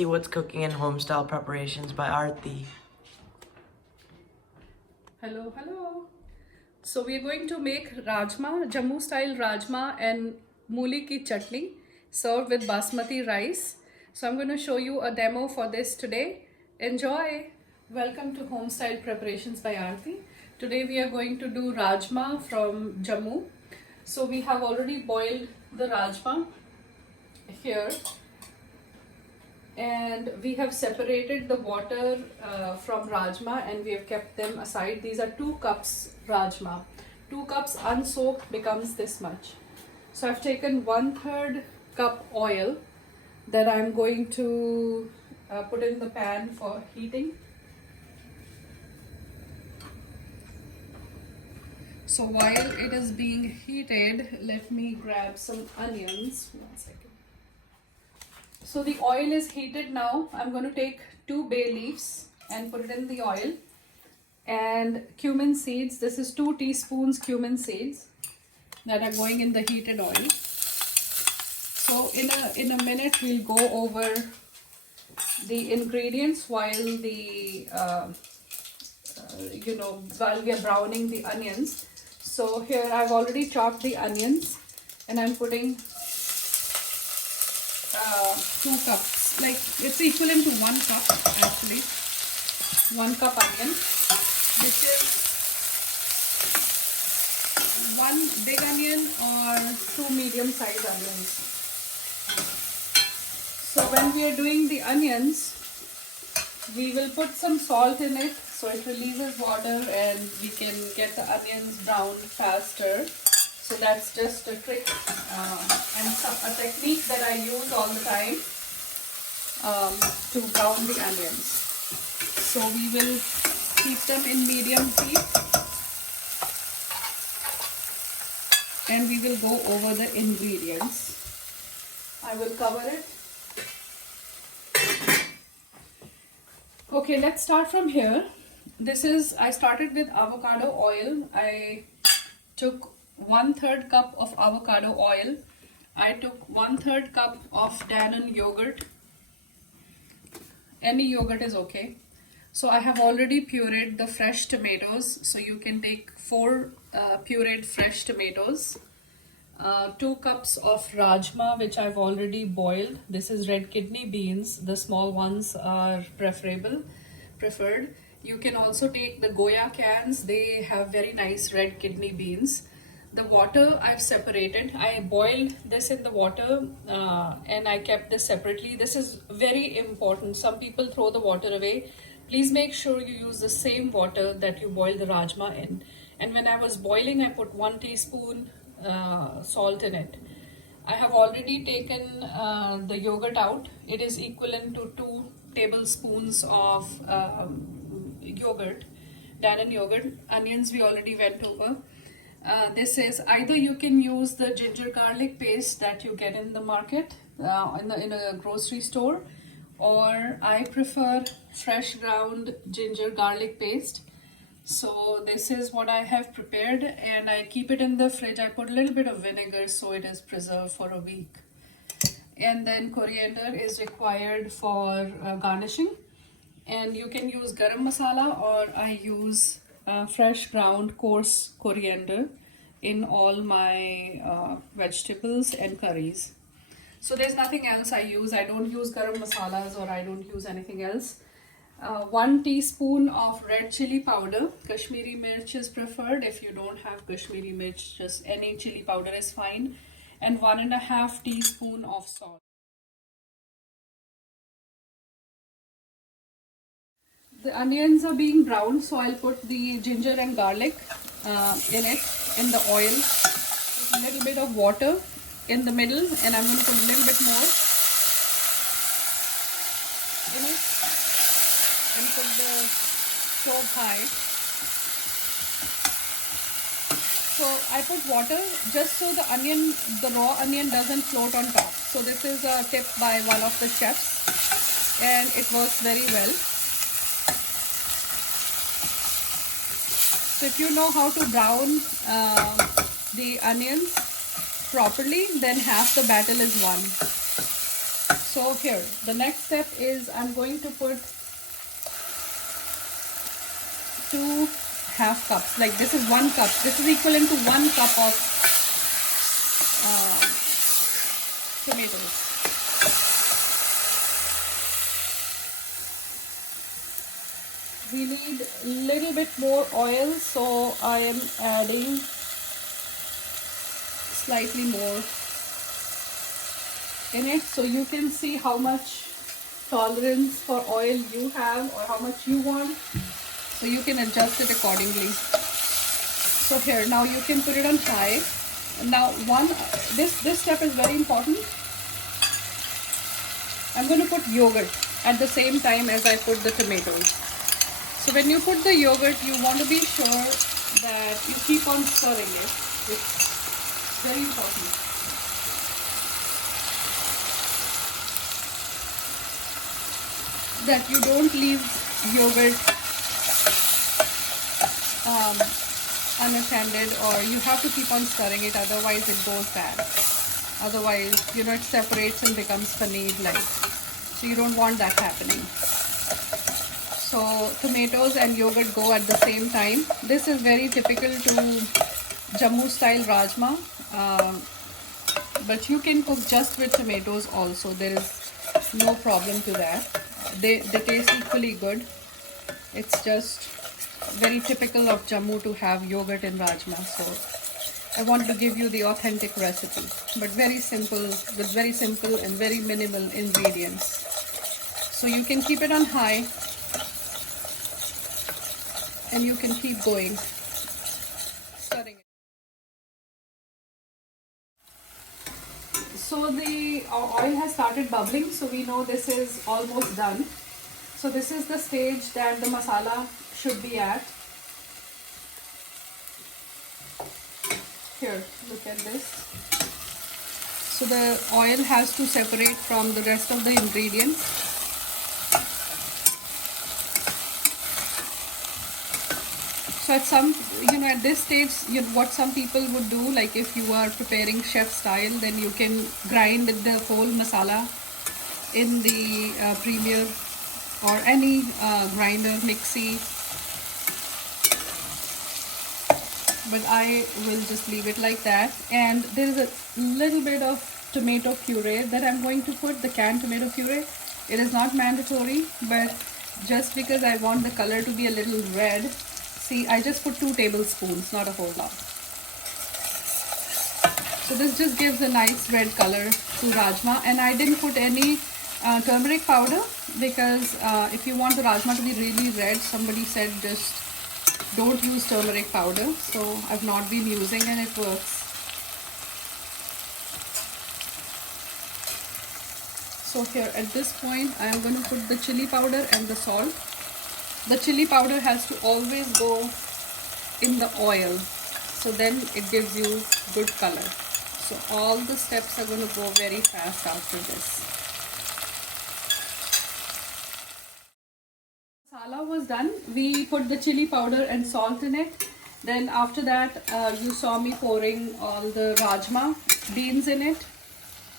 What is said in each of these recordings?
See what's cooking in Homestyle Preparations by Aarti. Hello, hello. So we are going to make rajma, Jammu style rajma and mooli ki chutney served with basmati rice. So I'm going to show you a demo for this today. Enjoy. Welcome to Homestyle Preparations by Aarti. Today we are going to do rajma from Jammu. So we have already boiled the rajma here. And we have separated the water from rajma and we have kept them aside. These are 2 cups rajma. 2 cups unsoaked becomes this much. So I've taken 1/3 cup oil that I'm going to put in the pan for heating. So while it is being heated, let me grab some onions. 1 second. So the oil is heated now. I'm going to take 2 bay leaves and put it in the oil. And cumin seeds. This is 2 teaspoons cumin seeds that are going in the heated oil. So in a minute we'll go over the ingredients while while we are browning the onions. So here I've already chopped the onions and I'm putting 2 cups, like it's equivalent to 1 cup actually. 1 cup onion, which is 1 big onion or 2 medium sized onions. So when we are doing the onions, we will put some salt in it so it releases water and we can get the onions browned faster. So that's just a trick and a technique that I use all the time to brown the onions. So we will keep them in medium heat and we will go over the ingredients. I will cover it. Okay, let's start from here. I started with avocado oil. I took 1/3 cup of avocado oil. I took 1/3 cup of Danone yogurt. Any yogurt is okay. So I have already pureed the fresh tomatoes. So you can take 4 pureed fresh tomatoes. 2 cups of rajma, which I've already boiled. This is red kidney beans. The small ones are preferred. You can also take the Goya cans. They have very nice red kidney beans. The water I've separated. I boiled this in the water and I kept this separately. This is very important. Some people throw the water away. Please make sure you use the same water that you boil the rajma in. And when I was boiling, I put 1 teaspoon salt in it. I have already taken the yogurt out. It is equivalent to 2 tablespoons of yogurt, Danone yogurt. Onions we already went over. This is either you can use the ginger garlic paste that you get in the market in a grocery store, or I prefer fresh ground ginger garlic paste. So this is what I have prepared and I keep it in the fridge. I put a little bit of vinegar so it is preserved for a week. And then coriander is required for garnishing. And you can use garam masala, or I use fresh ground coarse coriander in all my vegetables and curries. So there's nothing else I use. I don't use garam masalas or I don't use anything else. 1 teaspoon of red chili powder. Kashmiri mirch is preferred. If you don't have Kashmiri mirch, just any chili powder is fine. And 1.5 teaspoon of salt. The onions are being browned, so I'll put the ginger and garlic in the oil. A little bit of water in the middle, and I'm going to put a little bit more in it and put the stove high. So I put water just so the raw onion doesn't float on top. So this is a tip by one of the chefs and it works very well. So if you know how to brown the onions properly, then half the battle is won. So here, the next step is I'm going to put 2 half cups. Like this is 1 cup. This is equivalent to 1 cup of tomatoes. We need a little bit more oil, so I am adding slightly more in it, so you can see how much tolerance for oil you have or how much you want, so you can adjust it accordingly. So here, now you can put it on high. Now this step is very important. I'm going to put yogurt at the same time as I put the tomatoes. So when you put the yogurt, you want to be sure that you keep on stirring it. It's very important. That you don't leave yogurt unattended, or you have to keep on stirring it, otherwise it goes bad. Otherwise, it separates and becomes paneer like. So you don't want that happening. So tomatoes and yogurt go at the same time. This is very typical to Jammu style rajma, but you can cook just with tomatoes also. There is no problem to that. They taste equally good. It's just very typical of Jammu to have yogurt in rajma. So I want to give you the authentic recipe, but very simple, with very simple and very minimal ingredients. So you can keep it on high and you can keep going, stirring it. So the oil has started bubbling, so we know this is almost done. So this is the stage that the masala should be at. Here, look at this. So the oil has to separate from the rest of the ingredients. So at this stage, what some people would do, like if you are preparing chef style, then you can grind the whole masala in the Premier or any grinder, mixie. But I will just leave it like that. And there is a little bit of tomato puree that I'm going to put, the canned tomato puree. It is not mandatory, but just because I want the color to be a little red. See, I just put 2 tablespoons, not a whole lot. So this just gives a nice red color to rajma. And I didn't put any turmeric powder because if you want the rajma to be really red, somebody said just don't use turmeric powder. So I've not been using, and it works. So here at this point, I am going to put the chili powder and the salt. The chili powder has to always go in the oil, so then it gives you good color. So all the steps are going to go very fast after this. Masala was done. We put the chili powder and salt in it. Then after that, you saw me pouring all the rajma beans in it.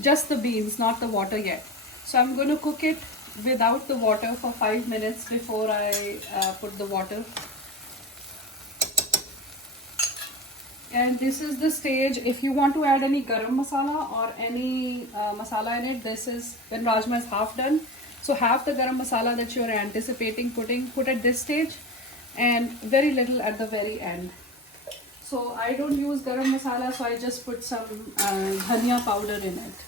Just the beans, not the water yet. So I'm going to cook it without the water for 5 minutes before I put the water. And this is the stage. If you want to add any garam masala or any masala in it, this is when rajma is half done. So half the garam masala that you are anticipating put at this stage, and very little at the very end. So I don't use garam masala, so I just put some dhania powder in it.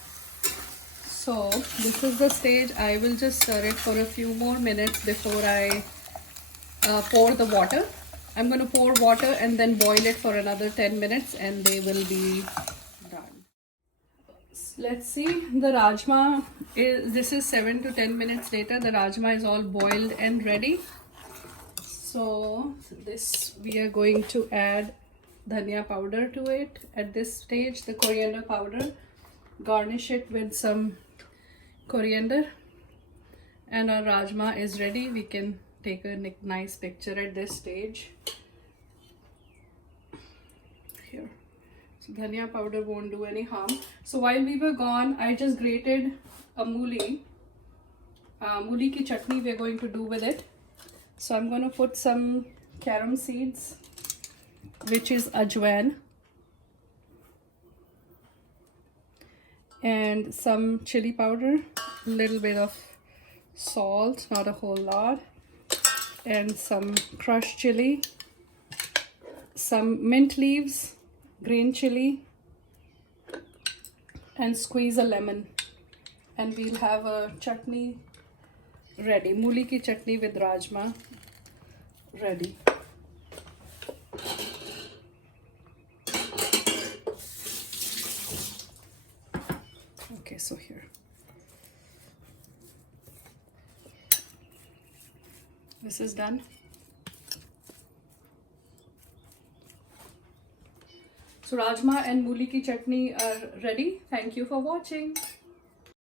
So this is the stage. I will just stir it for a few more minutes before I pour the water. I'm going to pour water and then boil it for another 10 minutes and they will be done. Let's see, the rajma this is 7 to 10 minutes later. The rajma is all boiled and ready. So this, we are going to add dhania powder to it at this stage, the coriander powder. Garnish it with some coriander, and our rajma is ready. We can take a nice picture at this stage. Here, so dhania powder won't do any harm. So while we were gone, I just grated a mooli ki chutney we're going to do with it. So I'm going to put some carom seeds, which is ajwain, and some chili powder, a little bit of salt, not a whole lot, and some crushed chili, some mint leaves, green chili, and squeeze a lemon, and we'll have a chutney ready. Mooli ki chutney with rajma ready. Okay, so here. This is done. So rajma and mooli ki chutney are ready. Thank you for watching.